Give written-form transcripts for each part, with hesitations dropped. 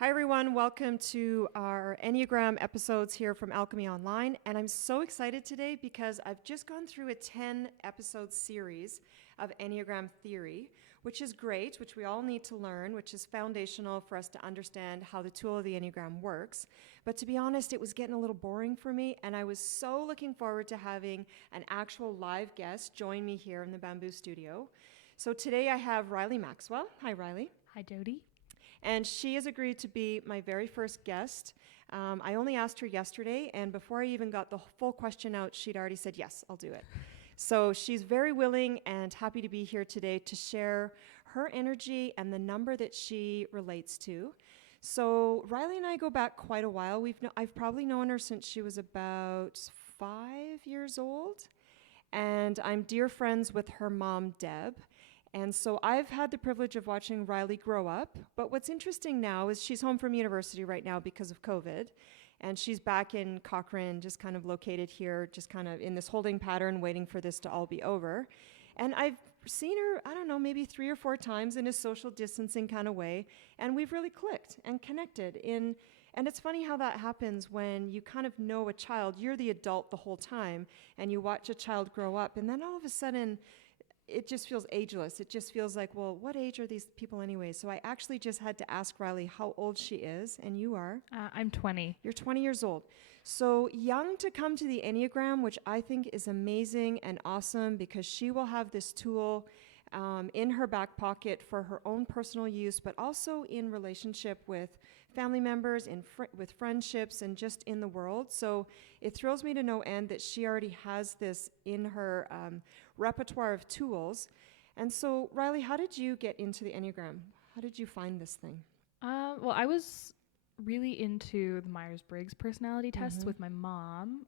Hi, everyone. Welcome to our Enneagram episodes here from Alchemy Online. And I'm so excited today because I've just gone through a 10-episode series of Enneagram theory, which is great, which we all need to learn, which is foundational for us to understand how the tool of the Enneagram works. But to be honest, it was getting a little boring for me, and I was so looking forward to having an actual live guest join me here in the Bamboo Studio. So today I have Rylee Maxwell. Hi, Rylee. Hi, Jody. And she has agreed to be my very first guest. I only asked her yesterday, and before I even got the full question out, she'd already said, yes, I'll do it. So she's very willing and happy to be here today to share her energy and the number that she relates to. So Rylee and I go back quite a while. I've probably known her since she was about 5 years old, and I'm dear friends with her mom, Deb. And so I've had the privilege of watching Rylee grow up. But what's interesting now is she's home from university right now because of COVID. And she's back in Cochrane, just kind of located here, just kind of in this holding pattern, waiting for this to all be over. And I've seen her, I don't know, maybe 3 or 4 times in a social distancing kind of way. And we've really clicked and connected. And it's funny how that happens when you kind of know a child. You're the adult the whole time, and you watch a child grow up. And then all of a sudden, it just feels ageless. It just feels like, well, what age are these people anyway? So I actually just had to ask Rylee how old she is, and you are? I'm 20. You're 20 years old. So young to come to the Enneagram, which I think is amazing and awesome because she will have this tool in her back pocket for her own personal use, but also in relationship with family members, with friendships, and just in the world. So it thrills me to no end that she already has this in her repertoire of tools. And so, Rylee, how did you get into the Enneagram? How did you find this thing? Well, I was really into the Myers-Briggs personality tests with my mom,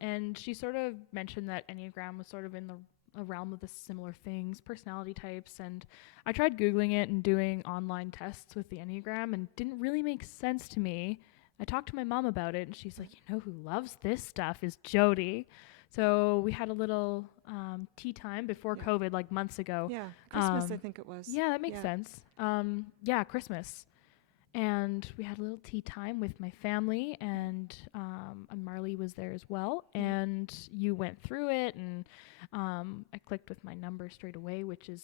and she sort of mentioned that Enneagram was sort of in the realm of the similar things, personality types, and I tried Googling it and doing online tests with the Enneagram, and it didn't really make sense to me. I talked to my mom about it, and she's like, you know who loves this stuff is Jody. So we had a little tea time before COVID, like months ago. Yeah, Christmas, I think it was. Yeah, that makes sense. Christmas. And we had a little tea time with my family, and Marley was there as well. And you went through it, and I clicked with my number straight away, which is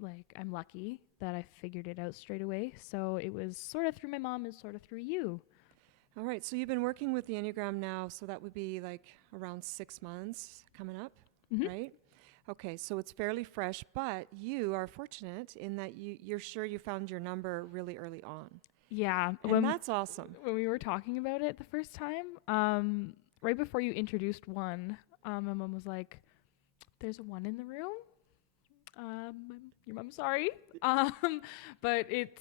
like, I'm lucky that I figured it out straight away. So it was sort of through my mom and sort of through you. All right, so you've been working with the Enneagram now, so that would be like around 6 months coming up, right? Okay, so it's fairly fresh, but you are fortunate in that you're sure you found your number really early on. Yeah. And that's awesome. When we were talking about it the first time, right before you introduced one, my mom was like, there's a 1 in the room. Your mom's sorry. But it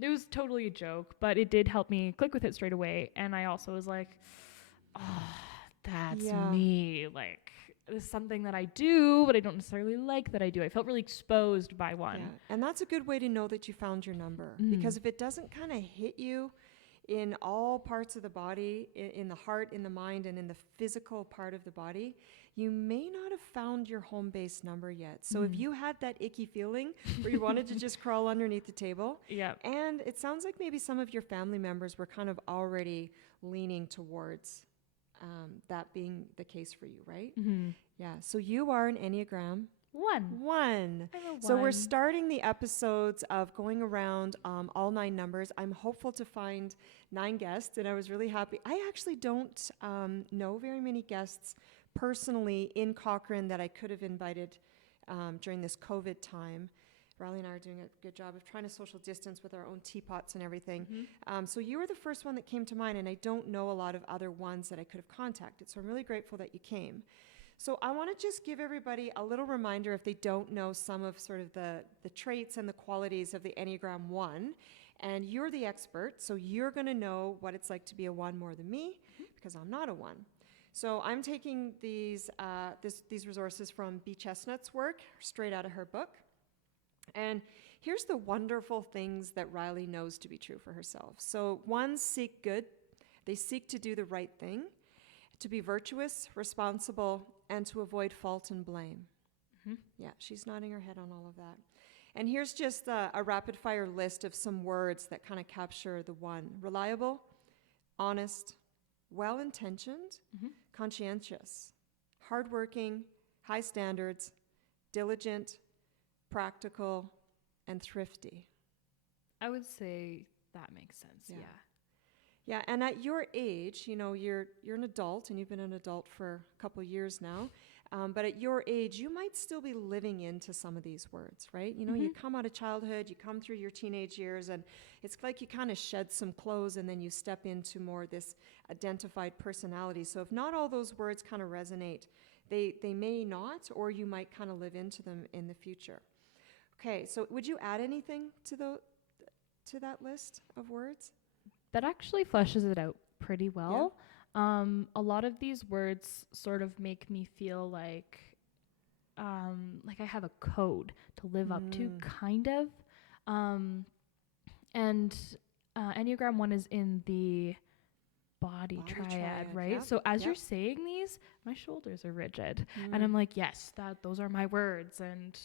was totally a joke, but it did help me click with it straight away. And I also was like, oh, that's me. Like, this is something that I do, but I don't necessarily like that I do. I felt really exposed by one. Yeah. And that's a good way to know that you found your number. Because if it doesn't kind of hit you in all parts of the body, in the heart, in the mind, and in the physical part of the body, you may not have found your home base number yet. So if you had that icky feeling where you wanted to just crawl underneath the table, and it sounds like maybe some of your family members were kind of already leaning towards that being the case for you, right? Yeah, so you are an Enneagram 1. So we're starting the episodes of going around all 9 numbers. I'm hopeful to find 9 guests, and I was really happy. I actually don't know very many guests personally in Cochrane that I could have invited during this COVID time. Rylee and I are doing a good job of trying to social distance with our own teapots and everything. So you were the first one that came to mind, and I don't know a lot of other ones that I could have contacted. So I'm really grateful that you came. So I want to just give everybody a little reminder if they don't know some of sort of the traits and the qualities of the Enneagram 1. And you're the expert, so you're going to know what it's like to be a 1 more than me, because I'm not a 1. So I'm taking these resources from B. Chestnut's work, straight out of her book. And here's the wonderful things that Rylee knows to be true for herself. So 1s seek good. They seek to do the right thing, to be virtuous, responsible, and to avoid fault and blame. Yeah, she's nodding her head on all of that. And here's just a rapid fire list of some words that kind of capture the one. Reliable, honest, well-intentioned, conscientious, hardworking, high standards, diligent, practical, and thrifty. I would say that makes sense. Yeah. Yeah, and at your age, you know, you're an adult, and you've been an adult for a couple of years now. But at your age, you might still be living into some of these words, right? You know, you come out of childhood, you come through your teenage years, and it's like you kind of shed some clothes, and then you step into more this identified personality. So if not all those words kind of resonate, they may not, or you might kind of live into them in the future. Okay, so would you add anything to that list of words? That actually fleshes it out pretty well. A lot of these words sort of make me feel like I have a code to live up to, kind of. And Enneagram 1 is in the body triad, right? Yeah. So as you're saying these, my shoulders are rigid, and I'm like, yes, those are my words, and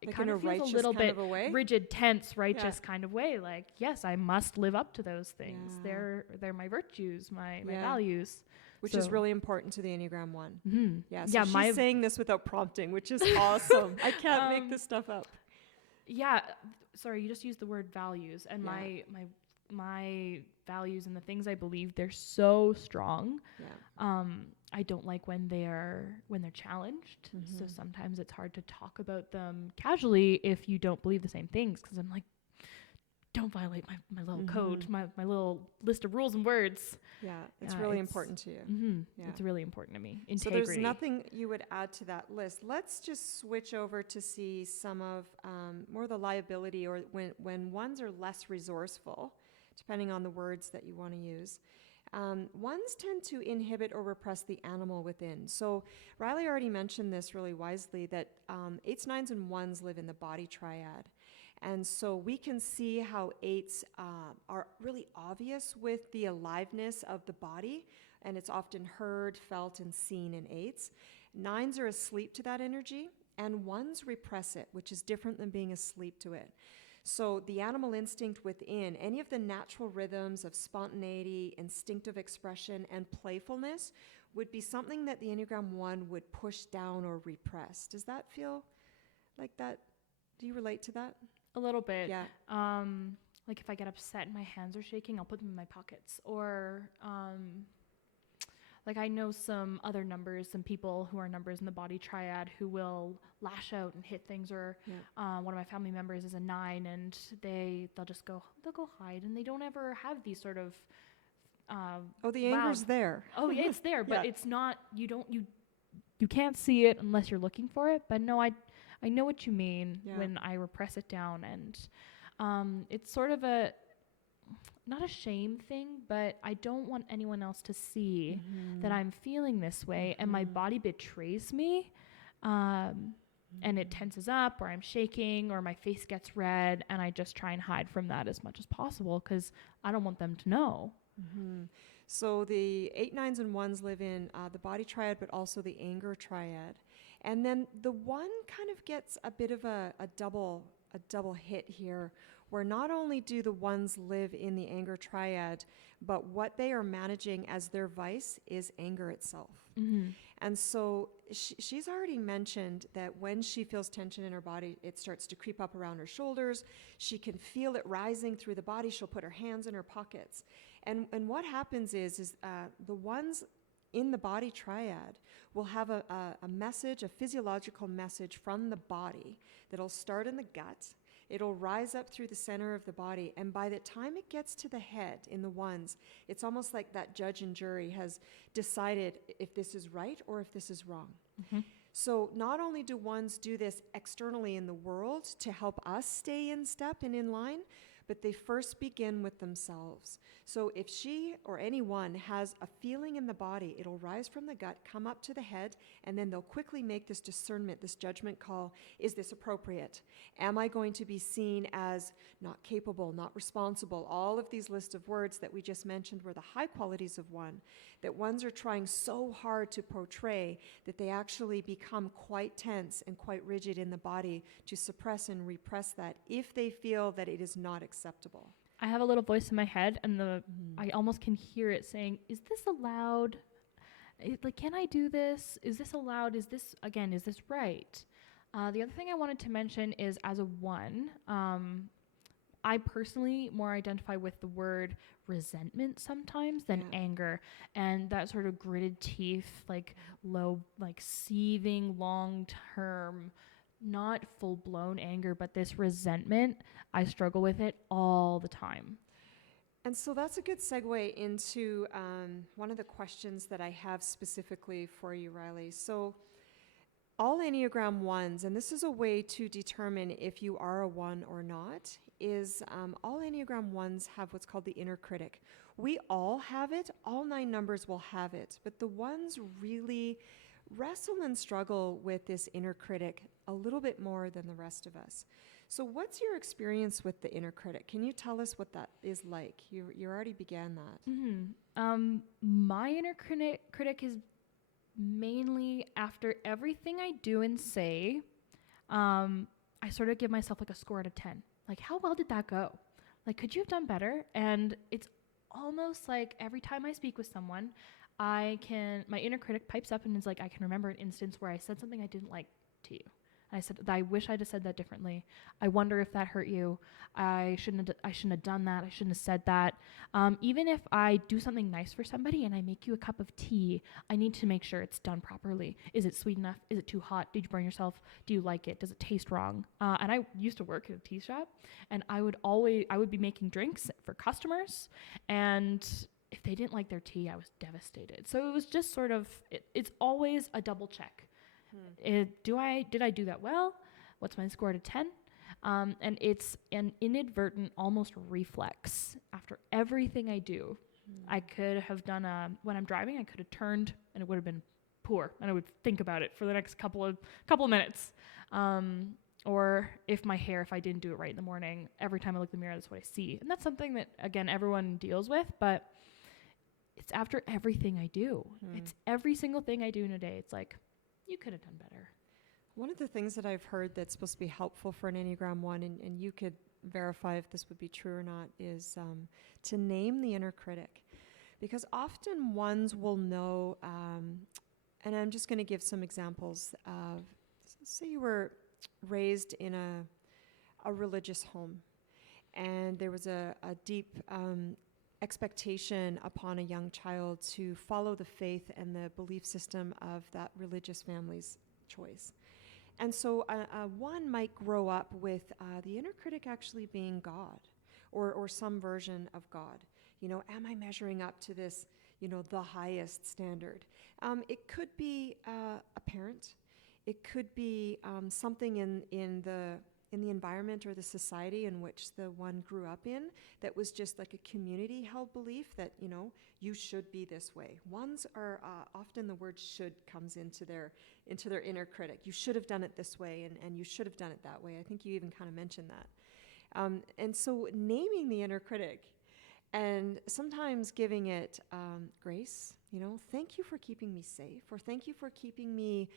it kind of feels a little bit rigid, tense, righteous kind of way. Like, yes, I must live up to those things. They're my virtues, my values, which is really important to the Enneagram 1. Yeah, so she's saying this without prompting, which is awesome. I can't make this stuff up. Yeah, sorry, you just used the word values, and my values and the things I believe, they're so strong. I don't like when they're challenged. So sometimes it's hard to talk about them casually if you don't believe the same things, because I'm like, don't violate my little code, my little list of rules and words. It's really important to you. It's really important to me. Integrity. So there's nothing you would add to that list. Let's just switch over to see some of more the liability, or when ones are less resourceful, depending on the words that you want to use. Ones tend to inhibit or repress the animal within. So Rylee already mentioned this really wisely, that 8s, 9s, and 1s live in the body triad. And so we can see how 8s are really obvious with the aliveness of the body, and it's often heard, felt, and seen in 8s. 9s are asleep to that energy, and 1s repress it, which is different than being asleep to it. So the animal instinct within, any of the natural rhythms of spontaneity, instinctive expression, and playfulness would be something that the Enneagram 1 would push down or repress. Does that feel like that? Do you relate to that? A little bit. Yeah. Like if I get upset and my hands are shaking, I'll put them in my pockets. Or like I know some other numbers, some people who are numbers in the body triad who will lash out and hit things. Or one of my family members is a 9, and they'll go hide, and they don't ever have these sort of the anger's there. Oh yeah, it's there, but it's not. You can't see it unless you're looking for it. But no, I know what you mean when I repress it down, and it's sort of not a shame thing, but I don't want anyone else to see that I'm feeling this way, and my body betrays me, and it tenses up, or I'm shaking, or my face gets red, and I just try and hide from that as much as possible because I don't want them to know. So the 8, 9s, and 1s live in the body triad, but also the anger triad. And then the 1 kind of gets a bit of a double hit here, where not only do the 1s live in the anger triad, but what they are managing as their vice is anger itself. And so she's already mentioned that when she feels tension in her body, it starts to creep up around her shoulders. She can feel it rising through the body. She'll put her hands in her pockets. And what happens is the 1s in the body triad will have a message, a physiological message from the body that'll start in the gut. It'll rise up through the center of the body, and by the time it gets to the head in the 1s, it's almost like that judge and jury has decided if this is right or if this is wrong. So not only do 1s do this externally in the world to help us stay in step and in line, but they first begin with themselves. So if she or anyone has a feeling in the body, it'll rise from the gut, come up to the head, and then they'll quickly make this discernment, this judgment call. Is this appropriate? Am I going to be seen as not capable, not responsible? All of these lists of words that we just mentioned were the high qualities of one, that ones are trying so hard to portray that they actually become quite tense and quite rigid in the body to suppress and repress that if they feel that it is not acceptable. I have a little voice in my head, and I almost can hear it saying, is this allowed? Like, can I do this? Is this allowed? Is this right? The other thing I wanted to mention is, as a one, I personally more identify with the word resentment sometimes than anger, and that sort of gritted teeth, like low, like seething long-term, not full-blown anger, but this resentment. I struggle with it all the time. And so that's a good segue into one of the questions that I have specifically for you, Rylee. So all Enneagram 1s, and this is a way to determine if you are a 1 or not, is all Enneagram 1s have what's called the inner critic. We all have it. All 9 numbers will have it. But the 1s really wrestle and struggle with this inner critic a little bit more than the rest of us. So what's your experience with the inner critic? Can you tell us what that is like? You already began that. Mm-hmm. My inner critic is mainly after everything I do and say, I sort of give myself like a score out of 10. Like, how well did that go? Like, could you have done better? And it's almost like every time I speak with someone, my inner critic pipes up and is like, I can remember an instance where I said something I didn't like to you. I said, I wish I'd have said that differently. I wonder if that hurt you. I shouldn't have done that. I shouldn't have said that. Even if I do something nice for somebody and I make you a cup of tea, I need to make sure it's done properly. Is it sweet enough? Is it too hot? Did you burn yourself? Do you like it? Does it taste wrong? And I used to work at a tea shop, and I would be making drinks for customers, and if they didn't like their tea, I was devastated. So it was just sort of, it's always a double check. Did I do that well? What's my score out of 10? And it's an inadvertent, almost reflex. After everything I do, I could have done when I'm driving, I could have turned and it would have been poor, and I would think about it for the next couple of minutes. Or if I didn't do it right in the morning, every time I look in the mirror, that's what I see. And that's something that, again, everyone deals with, but it's after everything I do. It's every single thing I do in a day. It's like, you could have done better. One of the things that I've heard that's supposed to be helpful for an Enneagram 1, and you could verify if this would be true or not, is to name the inner critic. Because often 1s will know, and I'm just going to give some examples of, say you were raised in a religious home, and there was a deep expectation upon a young child to follow the faith and the belief system of that religious family's choice. And so one might grow up with the inner critic actually being God, or some version of God. You know, am I measuring up to this, the highest standard? It could be a parent. It could be something in the environment or the society in which the one grew up in that was just like a community-held belief that, you should be this way. Ones are often the word should comes into their inner critic. You should have done it this way, and you should have done it that way. I think you even kind of mentioned that. And so naming the inner critic and sometimes giving it grace, thank you for keeping me safe, or thank you for keeping me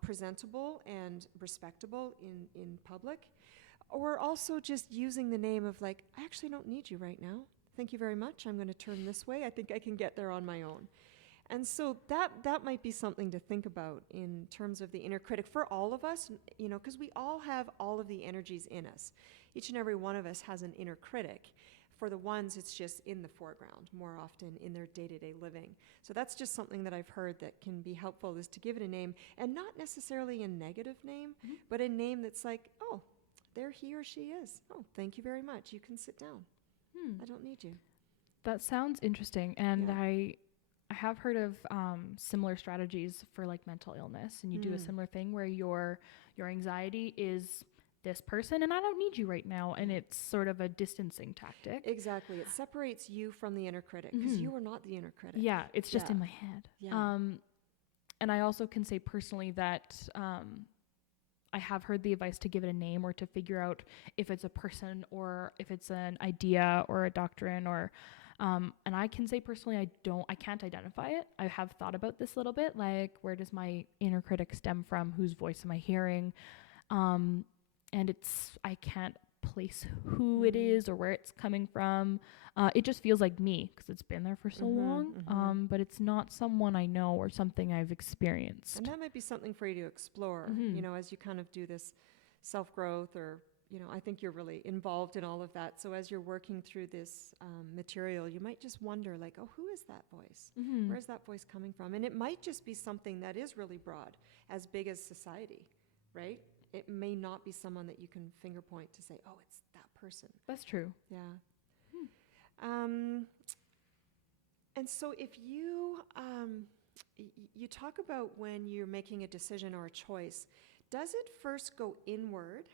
presentable and respectable in public, or also just using the name of like, I actually don't need you right now. Thank you very much. I'm going to turn this way. I think I can get there on my own. And so that might be something to think about in terms of the inner critic for all of us, because we all have all of the energies in us. Each and every one of us has an inner critic. For the 1s, it's just in the foreground more often in their day-to-day living. So that's just something that I've heard that can be helpful, is to give it a name, and not necessarily a negative name, but a name that's like, oh, there he or she is. Oh, thank you very much. You can sit down. I don't need you. That sounds interesting. And I have heard of similar strategies for like mental illness, and you do a similar thing where your anxiety is this person and I don't need you right now. And it's sort of a distancing tactic. Exactly. It separates you from the inner critic because you are not the inner critic. Yeah, it's just in my head. Yeah. And I also can say personally that I have heard the advice to give it a name or to figure out if it's a person or if it's an idea or a doctrine or and I can say personally I can't identify it. I have thought about this a little bit, like where does my inner critic stem from? Whose voice am I hearing? And I can't place who it is or where it's coming from. It just feels like me because it's been there for so long. But it's not someone I know or something I've experienced. And that might be something for you to explore, as you kind of do this self-growth or, I think you're really involved in all of that. So as you're working through this material, you might just wonder like, oh, who is that voice? Where is that voice coming from? And it might just be something that is really broad, as big as society, right? It may not be someone that you can finger point to say, oh, it's that person. That's true. Yeah. And so if you talk about when you're making a decision or a choice, does it first go inward?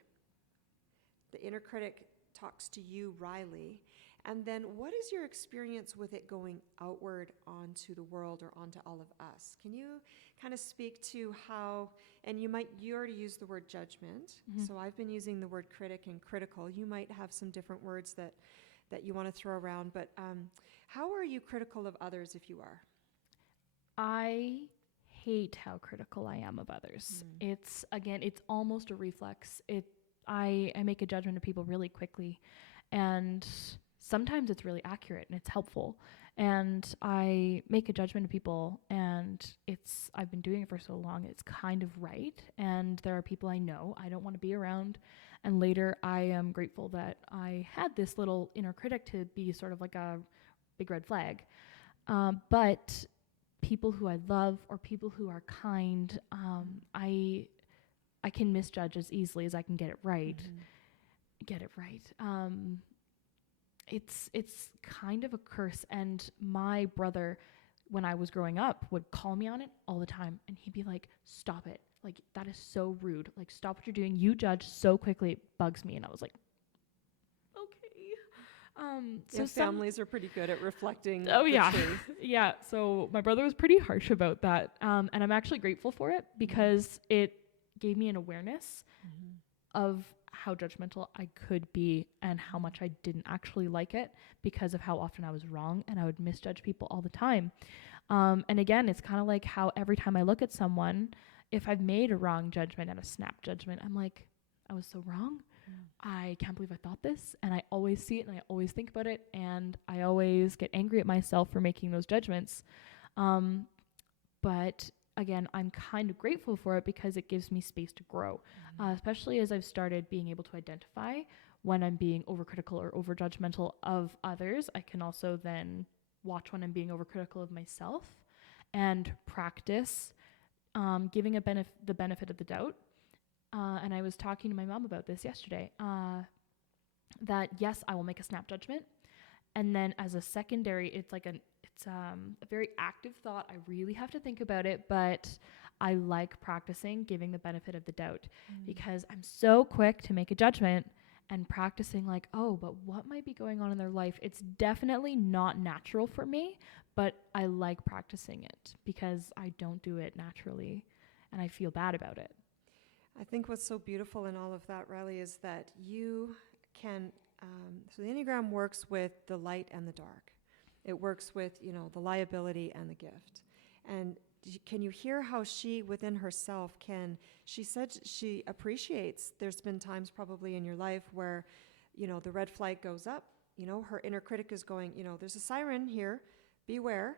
The inner critic talks to you, Rylee, and then what is your experience with it going outward onto the world or onto all of us? Can you kind of speak to how, and you already used the word judgment, so I've been using the word critic and critical. You might have some different words that you want to throw around, but how are you critical of others if you are? I hate how critical I am of others. It's almost a reflex. I make a judgment of people really quickly, and sometimes it's really accurate and it's helpful. And I make a judgment of people, and I've been doing it for so long, it's kind of right. And there are people I know I don't want to be around. And later I am grateful that I had this little inner critic to be sort of like a big red flag. But people who I love or people who are kind, I can misjudge as easily as I can get it right. It's kind of a curse. And my brother, when I was growing up, would call me on it all the time. And he'd be like, stop it. Like, that is so rude. Like, stop what you're doing. You judge so quickly. It bugs me. And I was like, okay. So families are pretty good at reflecting. Oh, the yeah. truth. Yeah. So my brother was pretty harsh about that. And I'm actually grateful for it because it gave me an awareness of how judgmental I could be and how much I didn't actually like it because of how often I was wrong and I would misjudge people all the time. And again, it's kind of like how every time I look at someone, if I've made a wrong judgment and a snap judgment, I'm like, I was so wrong. I can't believe I thought this. And I always see it and I always think about it. And I always get angry at myself for making those judgments. But again, I'm kind of grateful for it because it gives me space to grow, especially as I've started being able to identify when I'm being overcritical or overjudgmental of others. I can also then watch when I'm being overcritical of myself and practice giving the benefit of the doubt. And I was talking to my mom about this yesterday, that yes, I will make a snap judgment. And then as a secondary, it's a very active thought. I really have to think about it, but I like practicing giving the benefit of the doubt because I'm so quick to make a judgment and practicing like, oh, but what might be going on in their life? It's definitely not natural for me, but I like practicing it because I don't do it naturally and I feel bad about it. I think what's so beautiful in all of that, Rylee, is that you can, so the Enneagram works with the light and the dark. It works with, the liability and the gift. And can you hear how she, within herself, she said she appreciates, there's been times probably in your life where, the red flag goes up, her inner critic is going, there's a siren here, beware.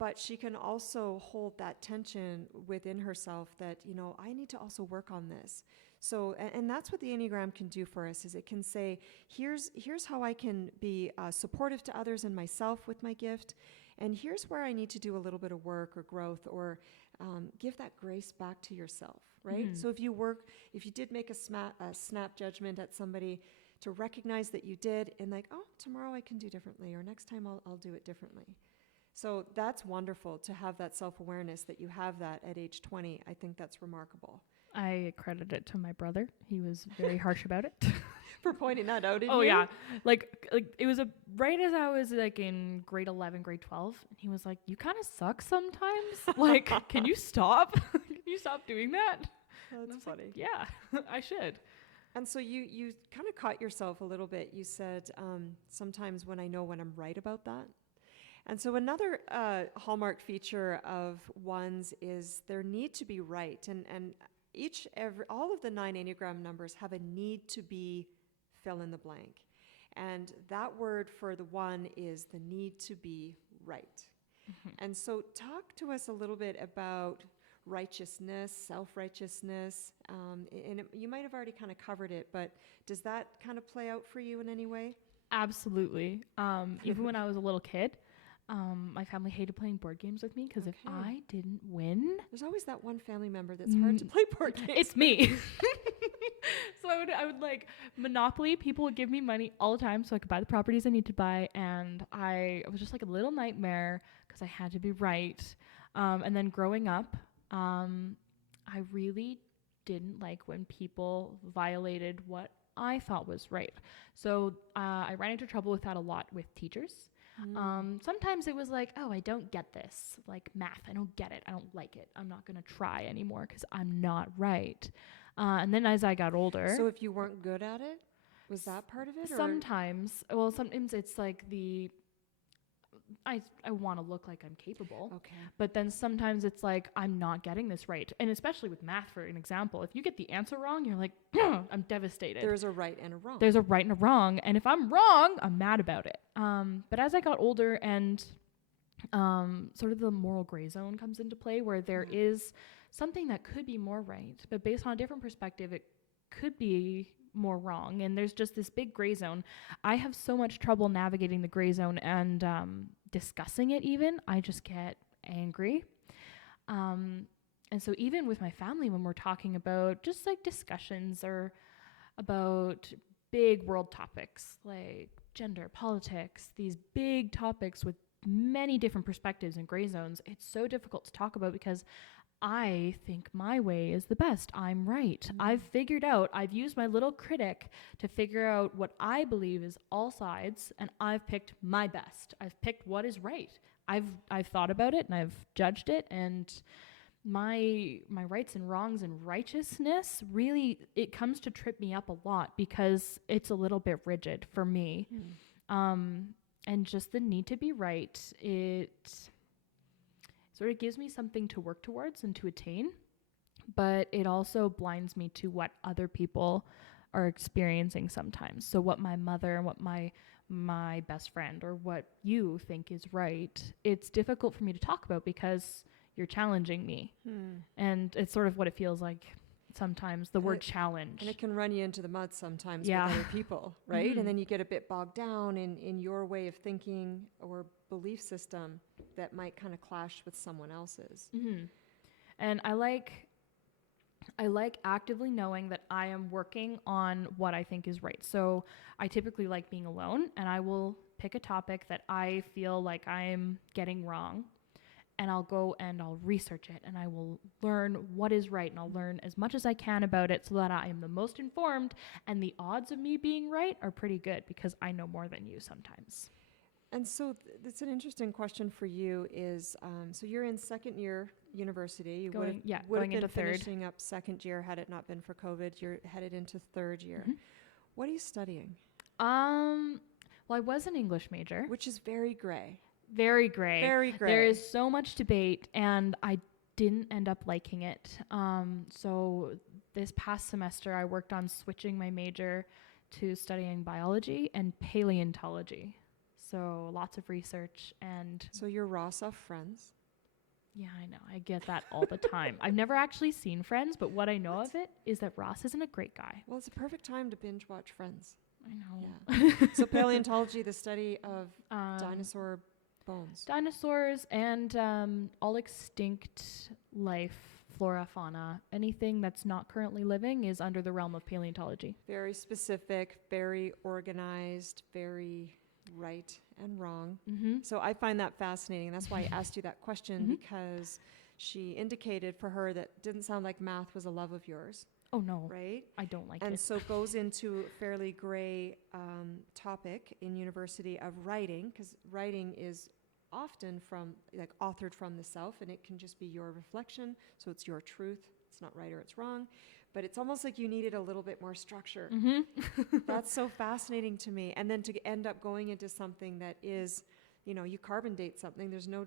But she can also hold that tension within herself that, I need to also work on this. So, and that's what the Enneagram can do for us, is it can say, here's how I can be supportive to others and myself with my gift. And here's where I need to do a little bit of work or growth or give that grace back to yourself, right? So if you did make a snap judgment at somebody, to recognize that you did and like, oh, tomorrow I can do differently, or next time I'll do it differently. So that's wonderful to have that self-awareness that you have that at age 20. I think that's remarkable. I credit it to my brother. He was very harsh about it. For pointing that out in Oh you? yeah. Like it was right as I was like in grade 11, grade 12. And he was like, you kind of suck sometimes. Like, can you stop? Can you stop doing that? That's funny. Like, yeah, I should. And so you kind of caught yourself a little bit. You said, sometimes when I know when I'm right about that. And so another hallmark feature of ones is their need to be right. And all of the 9 Enneagram numbers have a need to be fill in the blank. And that word for the 1 is the need to be right. Mm-hmm. And so talk to us a little bit about righteousness, self-righteousness. And you might have already kind of covered it, but does that kind of play out for you in any way? Absolutely. Even when I was a little kid, my family hated playing board games with me because if I didn't win... There's always that one family member that's hard to play board games. It's me. So I would like Monopoly. People would give me money all the time so I could buy the properties I need to buy. And I was just like a little nightmare because I had to be right. And then growing up, I really didn't like when people violated what I thought was right. So I ran into trouble with that a lot with teachers. Sometimes it was like, oh, I don't get this. Like math, I don't get it. I don't like it. I'm not going to try anymore because I'm not right. And then as I got older... So if you weren't good at it, was that part of it? Sometimes. Well, sometimes it's like I want to look like I'm capable. Okay. But then sometimes it's like, I'm not getting this right. And especially with math, for an example, if you get the answer wrong, you're like, I'm devastated. There's a right and a wrong. There's a right and a wrong. And if I'm wrong, I'm mad about it. But as I got older and sort of the moral gray zone comes into play where there is something that could be more right, but based on a different perspective, it could be more wrong. And there's just this big gray zone. I have so much trouble navigating the gray zone and discussing it even. I just get angry. And so even with my family, when we're talking about just like discussions or about big world topics like gender, politics, these big topics with many different perspectives and gray zones, it's so difficult to talk about because I think my way is the best. I'm right. Mm-hmm. I've used my little critic to figure out what I believe is all sides, and I've picked my best. I've picked what is right. I've thought about it and I've judged it, and my rights and wrongs and righteousness really, it comes to trip me up a lot because it's a little bit rigid for me. And just the need to be right, it sort of gives me something to work towards and to attain, but it also blinds me to what other people are experiencing sometimes. So what my mother and what my best friend or what you think is right, it's difficult for me to talk about because you're challenging me. And it's sort of what it feels like sometimes, the word challenge. And it can run you into the mud sometimes with other people, right? Mm-hmm. And then you get a bit bogged down in your way of thinking or belief system that might kind of clash with someone else's. Mm-hmm. And I like actively knowing that I am working on what I think is right. So I typically like being alone, and I will pick a topic that I feel like I'm getting wrong, and I'll go and I'll research it, and I will learn what is right, and I'll learn as much as I can about it so that I am the most informed, and the odds of me being right are pretty good because I know more than you sometimes. And so it's an interesting question for you is, so you're in second year university. You would have been finishing up second year had it not been for COVID. You're headed into third year. Mm-hmm. What are you studying? Well, I was an English major. Which is very gray. Very gray. Very gray. There is so much debate, and I didn't end up liking it. So this past semester, I worked on switching my major to studying biology and paleontology. So lots of research and... So you're Ross off Friends? Yeah, I know. I get that all the time. I've never actually seen Friends, but what I know of it is that Ross isn't a great guy. Well, it's a perfect time to binge watch Friends. I know. Yeah. So paleontology, the study of dinosaur bones. Dinosaurs and all extinct life, flora, fauna, anything that's not currently living is under the realm of paleontology. Very specific, very organized, very... right and wrong. Mm-hmm. So I find that fascinating. That's why I asked you that question, mm-hmm. because she indicated for her that didn't sound like math was a love of yours, Oh no, right? I don't like And it. so goes into a fairly gray topic in university of writing, because writing is often from, like, authored from the self, and it can just be your reflection, so it's your truth. It's not right or it's wrong, but it's almost like you needed a little bit more structure. That's so fascinating to me. And then to end up going into something that is, you carbon date something, there's no,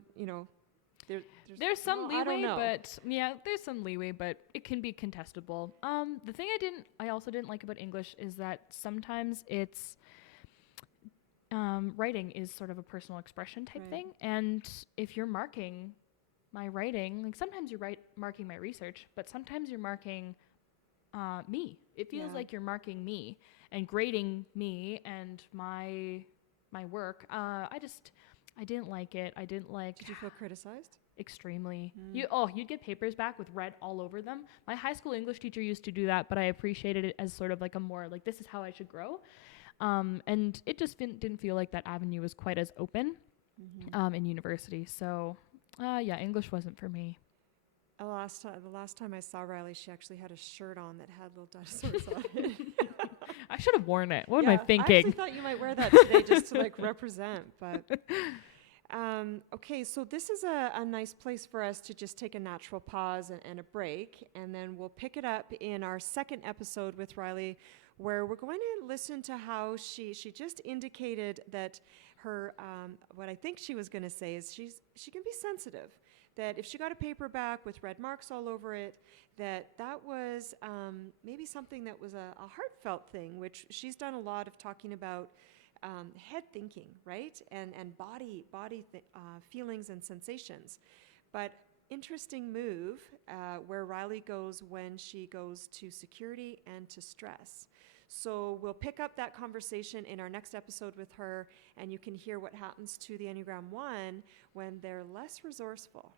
There's some well, I don't leeway, know. but there's some leeway, but it can be contestable. The thing I also didn't like about English is that sometimes it's writing is sort of a personal expression type Right. thing, and if you're marking my writing, like sometimes you're marking my research, but sometimes you're marking me. It feels Yeah. like you're marking me and grading me and my work. I didn't like it. I didn't like. Did you feel criticized? Extremely. Mm. You'd get papers back with red all over them. My high school English teacher used to do that, but I appreciated it as sort of like a more like, this is how I should grow. And it just didn't feel like that avenue was quite as open in university. So English wasn't for me. The last time I saw Rylee, she actually had a shirt on that had little dinosaurs on it. I should have worn it. What am I I thinking? actually thought you might wear that today just to like represent, but okay, so this is a nice place for us to just take a natural pause and a break, and then we'll pick it up in our second episode with Rylee, where we're going to listen to how she just indicated that her, what I think she was going to say is she can be sensitive, that if she got a paper back with red marks all over it, that was maybe something that was a heartfelt thing, which she's done a lot of talking about head thinking, right? And body feelings and sensations. But interesting move where Rylee goes when she goes to security and to stress. So we'll pick up that conversation in our next episode with her, and you can hear what happens to the Enneagram 1 when they're less resourceful.